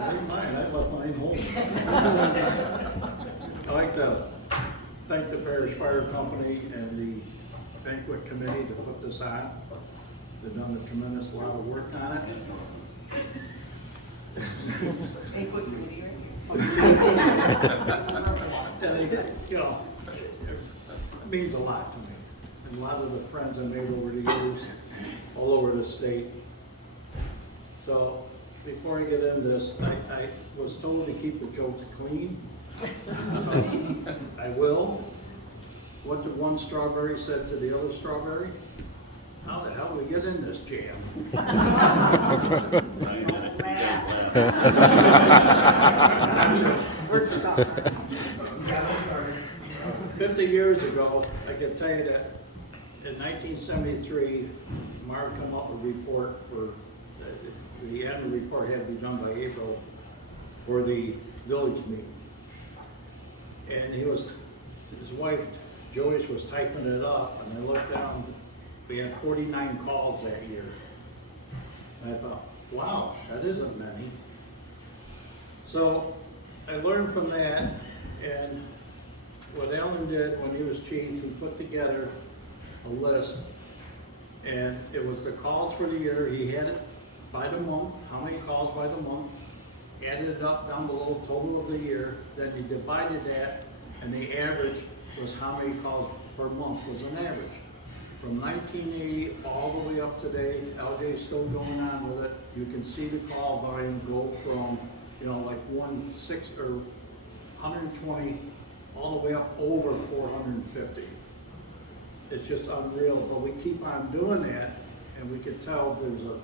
I didn't mind, I left mine home. I'd like to thank the Parish Fire Company and the banquet committee to put this on. They've done a tremendous lot of work on it. Banquet committee, right? And it, you know, it means a lot to me. And a lot of the friends I made over the years, all over the state. So, before I get into this, I was told to keep the jokes clean. So, I will. What did one strawberry said to the other strawberry? How the hell do we get in this jam? We're stuck. 50 years ago, I can tell you that in 1973, Mark came up with a report for, the annual report had to be done by April for the village meeting. And his wife, Joyce, was typing it up, and I looked down, we had 49 calls that year. And I thought, wow, that isn't many. So I learned from that, and what Alan did when he was chief, he put together a list, and it was the calls for the year. He had it by the month, how many calls by the month, added it up down below, total of the year, then he divided that, and the average was how many calls per month was an average. From 1980 all the way up to today, LJ's still going on with it. You can see the call volume go from, you know, like 120 all the way up over 450. It's just unreal, but we keep on doing that, and we can tell there's a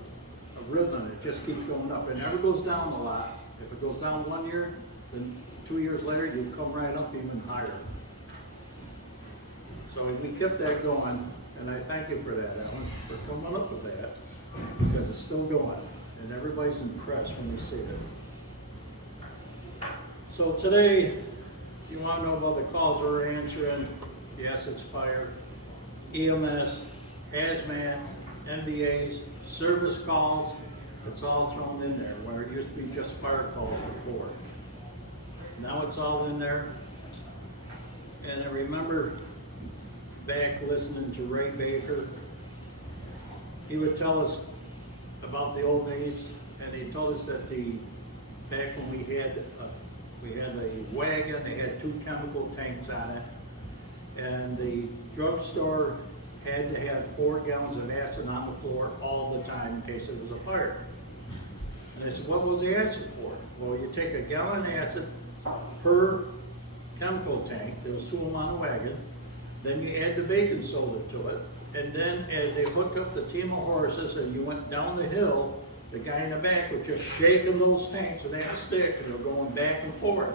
rhythm. It just keeps going up. It never goes down a lot. If it goes down 1 year, then 2 years later, you come right up even higher. So we kept that going, and I thank you for that, Alan, for coming up with that, because it's still going, and everybody's impressed when we see it. So today, you want to know about the calls we're answering. Yes, it's fire, EMS, hazmat, NVAs, service calls. It's all thrown in there, where it used to be just fire calls before. Now it's all in there. And I remember back listening to Ray Baker. He would tell us about the old days, and he told us that back when we had a wagon, they had 2 chemical tanks on it, and the drugstore had to have 4 gallons of acid on the floor all the time in case there was a fire. And I said, what was the acid for? Well, you take a gallon of acid per chemical tank, there was 2 of them on the wagon, then you add the baking soda to it, and then as they hooked up the team of horses and you went down the hill, the guy in the back was just shaking those tanks with that stick, and they were going back and forth.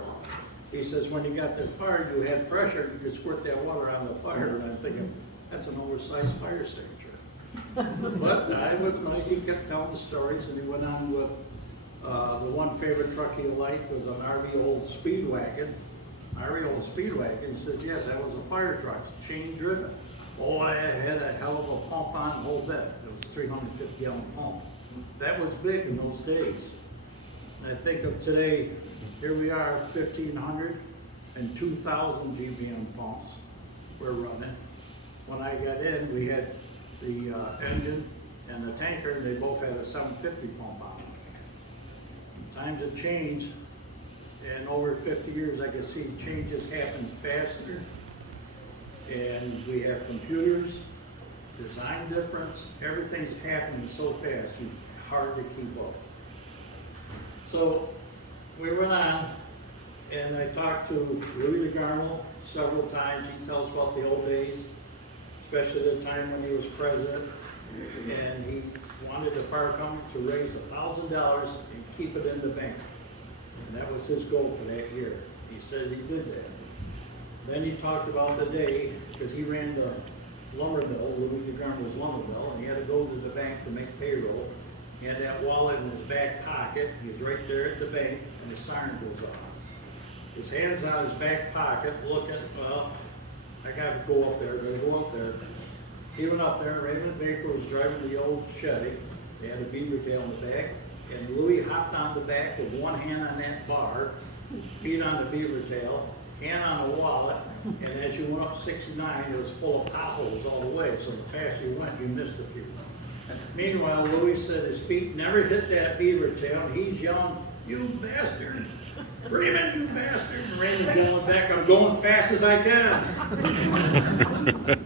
He says, when you got that fire, you had pressure, you could squirt that water on the fire. And I'm thinking, that's an oversized fire extinguisher. But I was nice, he kept telling the stories, and he went on with, the one favorite truck he liked was an RV old Speedwagon. RV old Speedwagon. He says, yes, that was a fire truck, chain driven. Oh, I had a hell of a pump on the whole bit. It was a 350 gallon pump. That was big in those days. And I think of today, here we are, 1,500 and 2,000 GBM pumps we're running. When I got in, we had the engine and the tanker, and they both had a 750 pump on them. Times have changed, and over 50 years, I can see changes happen faster, and we have computers, design difference, everything's happening so fast, it's hard to keep up. So we went on, and I talked to Rudy DeGarmo several times. He tells about the old days, especially the time when he was president, and he wanted the fire company to raise $1,000 and keep it in the bank. And that was his goal for that year. He says he did that. Then he talked about the day, because he ran the lumber mill, Louis DeGarmo's lumber mill, and he had to go to the bank to make payroll. He had that wallet in his back pocket. He was right there at the bank, and his siren goes off. His hand's on his back pocket, looking, well, I gotta go up there, He went up there, Raymond Baker was driving the old Chevy. They had a beaver tail in the back, and Louis hopped on the back with one hand on that bar, feet on the beaver tail, hand on the wallet, and as you went up 69, it was full of potholes all the way, so the faster you went, you missed a few. Meanwhile, Louis said his feet never hit that beaver tail, and he's yelling, "You bastard! Raymond, you bastard!" And Raymond's yelling back, "I'm going fast as I can."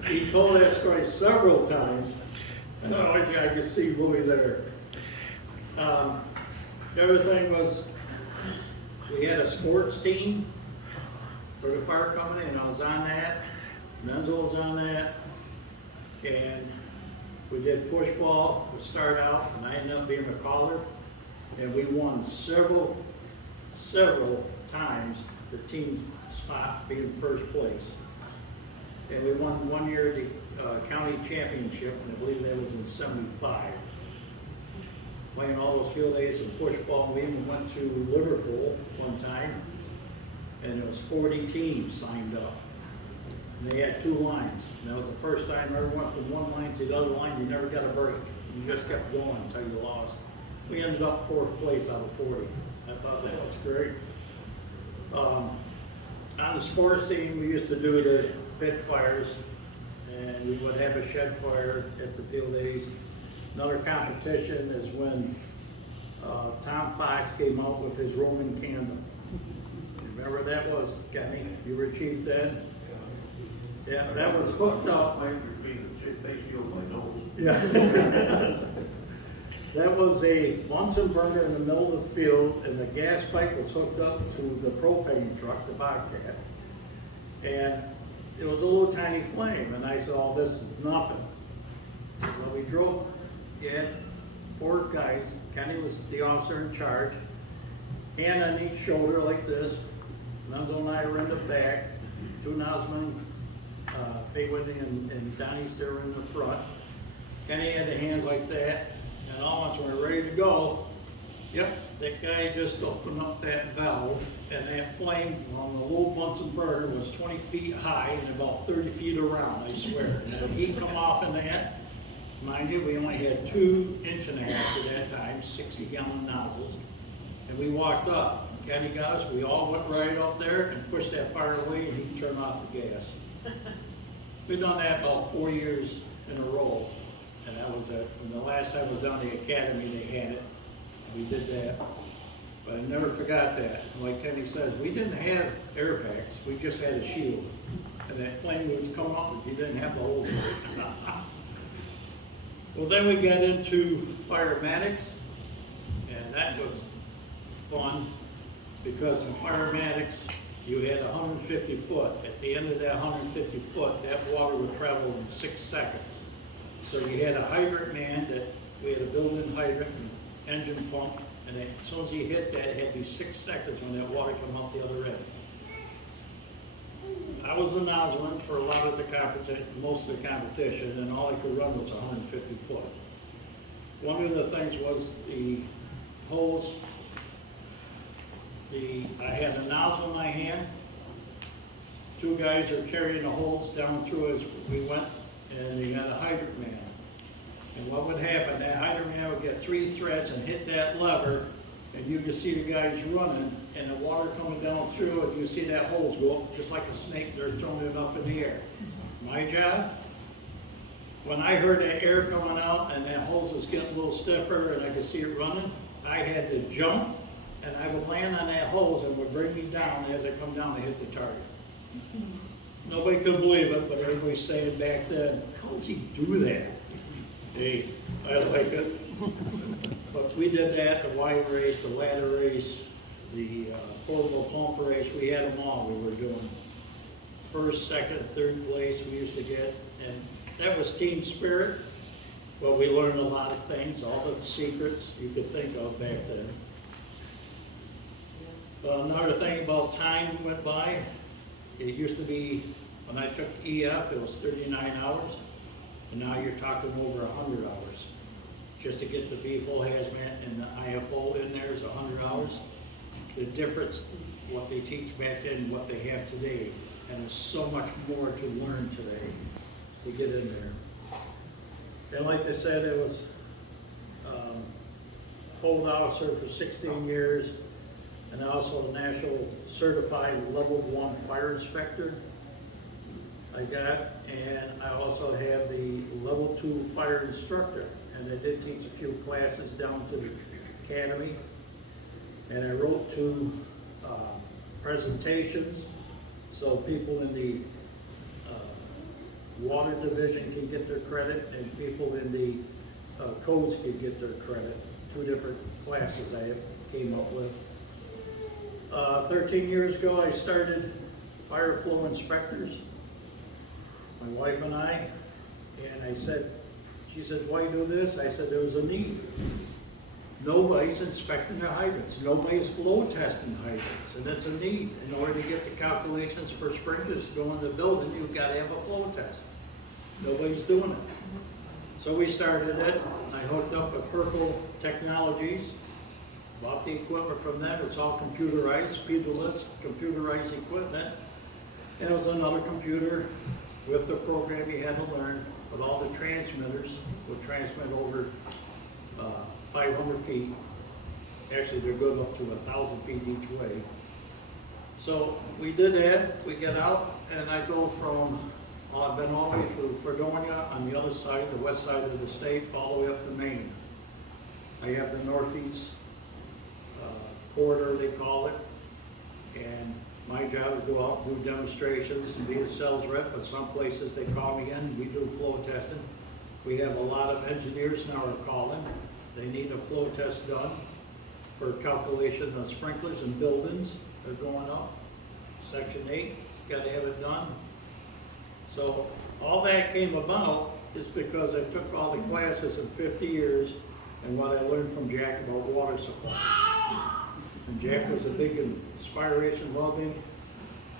He told that story several times, and I always got to see Louis there. The other thing was, we had a sports team for the fire company, and I was on that. Menzel was on that, and we did push ball to start out, and I ended up being a caller, and we won several times the team spot being first place. And we won one year the county championship, and I believe that was in '75. Playing all those field days and push ball. We even went to Liverpool one time, and there was 40 teams signed up. And they had 2 lines. And that was the first time I ever went from one line to the other line. You never got a break. You just kept going until you lost. We ended up 4th place out of 40. I thought that was great. On the sports team, we used to do the pit fires, and we would have a shed fire at the field days. Another competition is when Tom Fox came out with his Roman candle. Remember that was, Kenny? You were chief then? Yeah, that was hooked up. Yeah. That was a Bunsen burner in the middle of the field, and the gas pipe was hooked up to the propane truck, the Bobcat. And it was a little tiny flame, and I said, "Oh, this is nothing." Well, we drove, you had 4 guys, Kenny was the officer in charge, hand on each shoulder like this. Menzel and I were in the back, 2 Nosman, Fay Whitney and Donnie Still were in the front. Kenny had the hands like that, and all once when we were ready to go, yep, that guy just opened up that valve, and that flame on the little Bunsen burner was 20 feet high and about 30 feet around, I swear. And the heat come off in that. Mind you, we only had 2 inch and a half at that time, 60-gallon nozzles. And we walked up. Kenny got us, we all went right up there and pushed that fire away, and he turned off the gas. We've done that about 4 years in a row. And that was it. And the last time I was on the academy, they had it. And we did that. But I never forgot that. And like Kenny says, we didn't have air packs. We just had a shield. And that flame would come up if you didn't have the holes in it. Well, then we got into firematics, and that was fun because in firematics, you had 150 foot. At the end of that 150 foot, that water would travel in 6 seconds. So you had a hydrant man that, we had a built-in hydrant and engine pump, and as soon as he hit that, it had to be 6 seconds when that water come out the other end. I was the nozzleman for a lot of the competition, most of the competition, and all I could run was 150 foot. One of the things was the hose. I had a nozzle in my hand. 2 guys are carrying the hose down through as we went, and you had a hydrant man. And what would happen, that hydrant man would get 3 threads and hit that lever, and you could see the guys running, and the water coming down through, and you see that hose go up just like a snake. They're throwing it up in the air. My job, when I heard that air coming out and that hose was getting a little stiffer and I could see it running, I had to jump, and I would land on that hose and would bring me down. As I come down, I hit the target. Nobody could believe it, but everybody's saying back then, how does he do that? Hey, I like it. But we did that, the wide race, the ladder race, the portable pump race. We had them all. We were doing 1st, 2nd, 3rd place we used to get. And that was team spirit. Well, we learned a lot of things, all the secrets you could think of back then. Another thing about time went by. It used to be, when I took EF, it was 39 hours. And now you're talking over 100 hours. Just to get the B-full hazmat and the IFO in there is 100 hours. The difference, what they teach back then and what they have today, and there's so much more to learn today to get in there. And like they said, it was code officer for 16 years, and also the National Certified Level 1 Fire Inspector. I got, and I also have the Level 2 Fire Instructor, and I did teach a few classes down to the academy. And I wrote 2 presentations, so people in the water division can get their credit, and people in the codes can get their credit. 2 different classes I came up with. 13 years ago, I started Fire Flow Inspectors, my wife and I, and I said, she says, why do this? I said, there was a need. Nobody's inspecting their hydrants. Nobody's flow testing hydrants, and it's a need. In order to get the calculations for sprinklers to go in the building, you've got to have a flow test. Nobody's doing it. So we started it. I hooked up with Herco Technologies, bought the equipment from them. It's all computerized, speederless, computerized equipment. And it was another computer with the program you had to learn, with all the transmitters would transmit over 500 feet. Actually, they're good up to 1,000 feet each way. So we did that. We get out, and I go from, I've been all the way through Fredonia on the other side, the west side of the state, all the way up to Maine. I have the northeast corridor, they call it, and my job is to go out and do demonstrations and be a sales rep, but some places they call me in, we do flow testing. We have a lot of engineers now are calling. They need a flow test done for calculation of sprinklers and buildings. They're going up. Section 8, got to have it done. So all that came about is because I took all the classes in 50 years and what I learned from Jack about water supply. And Jack was a big inspiration, loving,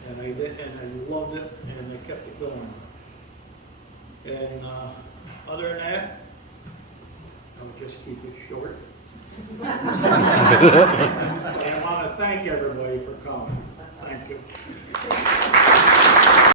and I did, and I loved it, and I kept it going. And other than that, I'll just keep it short.